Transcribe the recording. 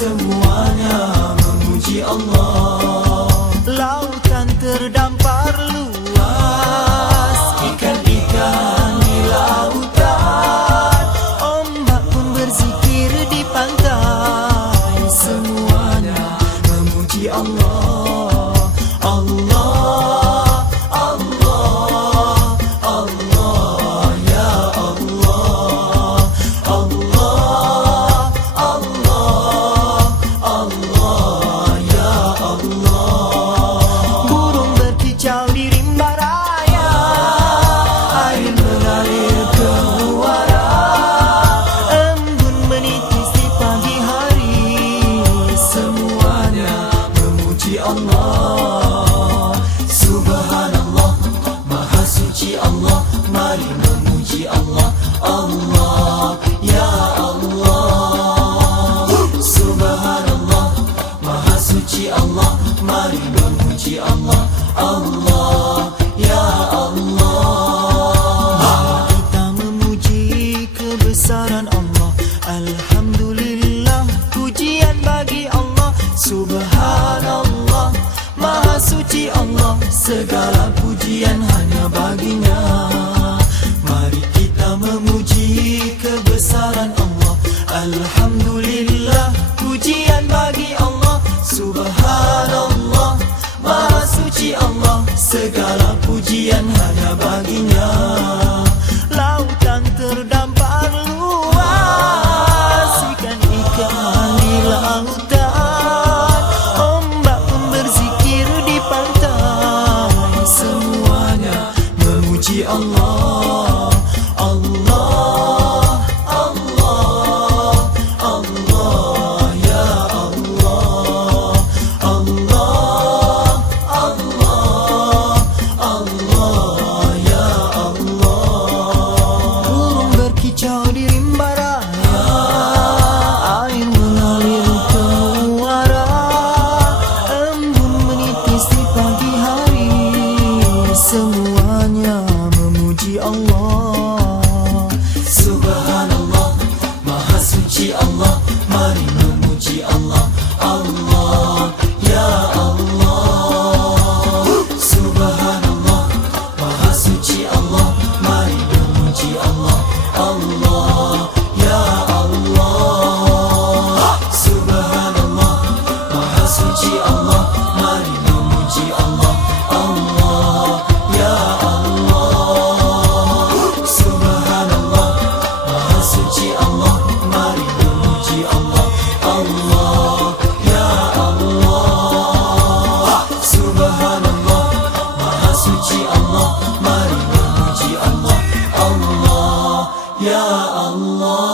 seu amor. puji Allah Mari memuji Allah. Allah Ya Allah. Mari kita memuji kebesaran Allah. Alhamdulillah pujian bagi Allah. Subhanallah Maha suci Allah. Segala pujian hanya baginya. Mari kita memuji kebesaran Allah. Alhamdulillah. suci Allah Segala pujian hanya baginya. Lautan terdampar luas Ikan ikan di lautan. Ombak berzikir di pantai. Semuanya memuji Allah. Ya Allah.